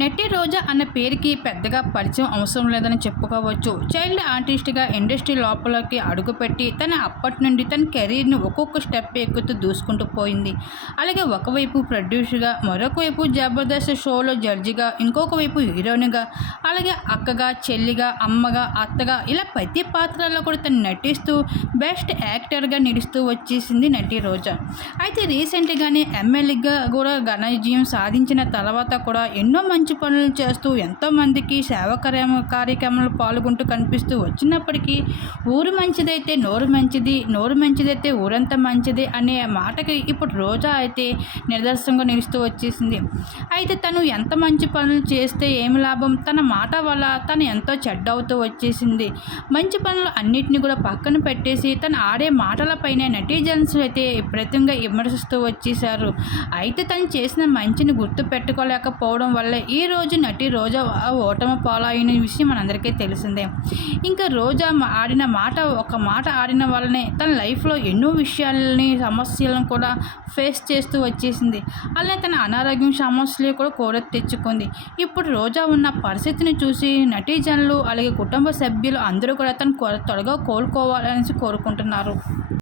నటి రోజా అన్న పేరుకి పెద్దగా పరిచయం అవసరం లేదని చెప్పుకోవచ్చు. చైల్డ్ ఆర్టిస్ట్‌గా ఇండస్ట్రీ లోపలికి అడుగుపెట్టి అప్పటి నుండి తన కెరీర్‌ని ఒక్కొక్క స్టెప్ ఎక్కుతూ దూసుకుంటూ పోయింది. అలాగే ఒకవైపు ప్రొడ్యూసర్‌గా, మరొక వైపు జబర్దస్త్ షోలో జడ్జిగా, ఇంకొక వైపు హీరోయిన్‌గా, అలాగే అక్కగా, చెల్లిగా, అమ్మగా, అత్తగా ఇలా ప్రతి పాత్రలో కూడా తను నటిస్తూ బెస్ట్ యాక్టర్‌గా నిలుస్తూ వచ్చేసింది నటి రోజా. అయితే రీసెంట్‌గానే ఎమ్మెల్యేగా కూడా ఘన విజయం సాధించిన తర్వాత కూడా ఎన్నో మంచి పనులు చేస్తూ ఎంతోమందికి కార్యక్రమాలు పాల్గొంటూ కనిపిస్తూ వచ్చినప్పటికీ ఊరు మంచిదైతే నోరు మంచిది, నోరు మంచిదైతే ఊరంతా మంచిది అనే మాటకి ఇప్పుడు రోజా అయితే నిదర్శనంగా నిలుస్తూ వచ్చేసింది. అయితే తను ఎంత మంచి పనులు చేస్తే ఏమి లాభం, తన మాట వల్ల తను ఎంతో చెడ్డవుతూ వచ్చేసింది. మంచి పనులు అన్నిటిని కూడా పక్కన పెట్టేసి తను ఆడే మాటలపైనే నెటిజన్స్ అయితే విపరీతంగా విమర్శిస్తూ వచ్చేసారు. అయితే తను చేసిన మంచిని గుర్తు పెట్టుకోలేకపోవడం వల్ల ఈరోజు నటి రోజా ఓటమి పాలైన విషయం మనందరికీ తెలిసిందే. ఇంకా రోజా ఆడిన మాట, ఒక మాట ఆడిన వల్లనే తన లైఫ్లో ఎన్నో విషయాలని, సమస్యలను కూడా ఫేస్ చేస్తూ వచ్చేసింది. అలానే తన అనారోగ్యం సమస్యలు కూడా తెచ్చుకుంది. ఇప్పుడు రోజా ఉన్న పరిస్థితిని చూసి నటీజనులు అలాగే కుటుంబ సభ్యులు అందరూ కూడా తను త్వరగా కోలుకోవాలనేసి కోరుకుంటున్నారు.